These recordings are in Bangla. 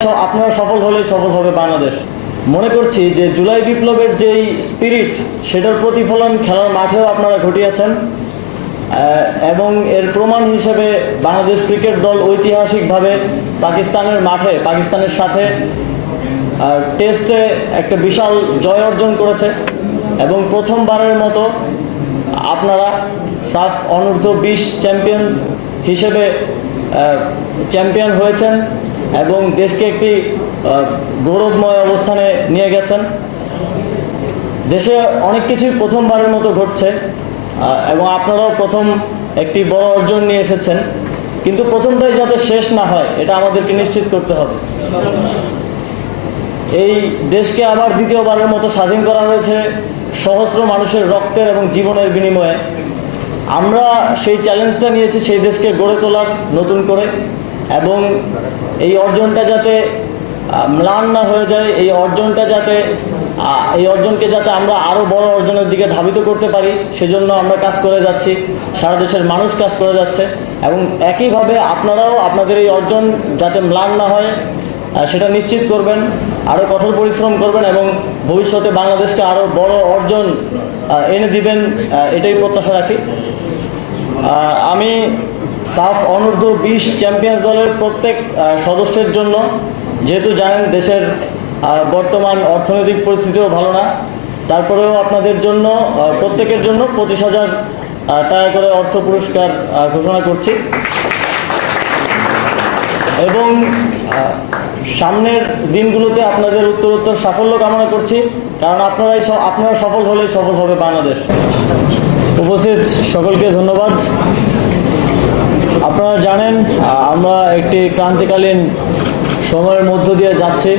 আপনারা সফল হলেই সফল হবে বাংলাদেশ। মনে করছি যে জুলাই বিপ্লবের যেই স্পিরিট সেটার প্রতিফলন খেলার মাঠেও আপনারা ঘটিয়েছেন এবং এর প্রমাণ হিসেবে বাংলাদেশ ক্রিকেট দল ঐতিহাসিকভাবে পাকিস্তানের মাঠে পাকিস্তানের সাথে টেস্টে একটা বিশাল জয় অর্জন করেছে এবং প্রথমবারের মতো আপনারা সাফ অনূর্ধ্ব 20 চ্যাম্পিয়ন হিসেবে চ্যাম্পিয়ন হয়েছেন এবং দেশকে একটি গৌরবময় অবস্থানে নিয়ে গেছেন। দেশে অনেক কিছুই প্রথমবারের মতো ঘটছে এবং আপনারাও প্রথম একটি বড় অর্জন নিয়ে এসেছেন, কিন্তু প্রথমটাই যাতে শেষ না হয় এটা আমাদেরকে নিশ্চিত করতে হবে। এই দেশকে আবার দ্বিতীয়বারের মতো স্বাধীন করা হয়েছে সহস্র মানুষের রক্তের এবং জীবনের বিনিময়ে। আমরা সেই চ্যালেঞ্জটা নিয়েছি সেই দেশকে গড়ে তোলার নতুন করে, এবং এই অর্জনটা যাতে ম্লান না হয়ে যায়, এই অর্জনকে যাতে আমরা আরও বড় অর্জনের দিকে ধাবিত করতে পারি সেজন্য আমরা কাজ করে যাচ্ছি, সারা দেশের মানুষ কাজ করে যাচ্ছে এবং একইভাবে আপনারাও আপনাদের এই অর্জন যাতে ম্লান না হয় সেটা নিশ্চিত করবেন, আরও কঠোর পরিশ্রম করবেন এবং ভবিষ্যতে বাংলাদেশকে আরও বড় অর্জন এনে দিবেন, এটাই প্রত্যাশা রাখি। আমি সাফ অনূর্ধ্ব 20 চ্যাম্পিয়ন্স দলের প্রত্যেক সদস্যের জন্য, যেহেতু জানেন দেশের বর্তমান অর্থনৈতিক পরিস্থিতিও ভালো না, তারপরেও আপনাদের জন্য প্রত্যেকের জন্য 25,000 টাকা করে অর্থ পুরস্কার ঘোষণা করছি এবং সামনের দিনগুলোতে আপনাদের উত্তরোত্তর সাফল্য কামনা করছি, কারণ আপনারা সফল হলেই সফল হবে বাংলাদেশ। উপস্থিত সকলকে ধন্যবাদ। আপনারা জানেন আমরা একটি ক্রান্তিকালীন সময়ের মধ্য দিয়ে যাচ্ছি।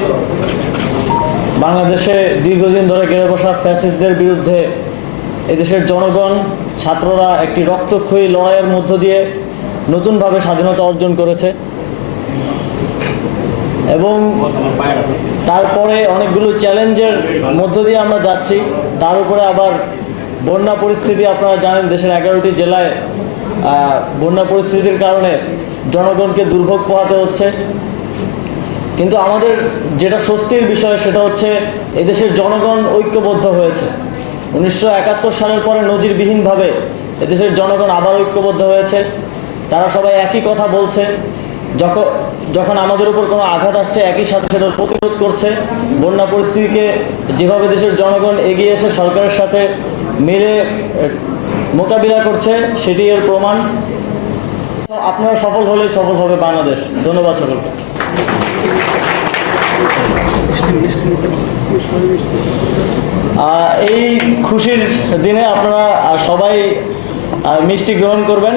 বাংলাদেশে দীর্ঘদিন ধরে গেড়ে বসা ফ্যাসিস্টদের বিরুদ্ধে এদেশের জনগণ, ছাত্ররা একটি রক্তক্ষয়ী লড়াইয়ের মধ্য দিয়ে নতুনভাবে স্বাধীনতা অর্জন করেছে এবং তারপরে অনেকগুলো চ্যালেঞ্জের মধ্য দিয়ে আমরা যাচ্ছি। তার উপরে আবার বন্যা পরিস্থিতি, আপনারা জানেন দেশের 11টি জেলায় বন্যা পরিস্থিতির কারণে জনগণকে দুর্ভোগ পোহাতে হচ্ছে, কিন্তু আমাদের যেটা স্বস্তির বিষয় সেটা হচ্ছে এদেশের জনগণ ঐক্যবদ্ধ হয়েছে। 1971 সালের পরে নজিরবিহীনভাবে এদেশের জনগণ আবার ঐক্যবদ্ধ হয়েছে। তারা সবাই একই কথা বলছে, যখন আমাদের উপর কোনো আঘাত আসছে একই সাথে সেটার প্রতিরোধ করছে। বন্যা পরিস্থিতিকে যেভাবে দেশের জনগণ এগিয়ে এসে সরকারের সাথে মিলে মোকাবিলা করছে সেটি এর প্রমাণ। আপনারা সফল হলেই সফল হবে বাংলাদেশ। ধন্যবাদ সকলকে। এই খুশির দিনে আপনারা সবাই মিষ্টি গ্রহণ করবেন।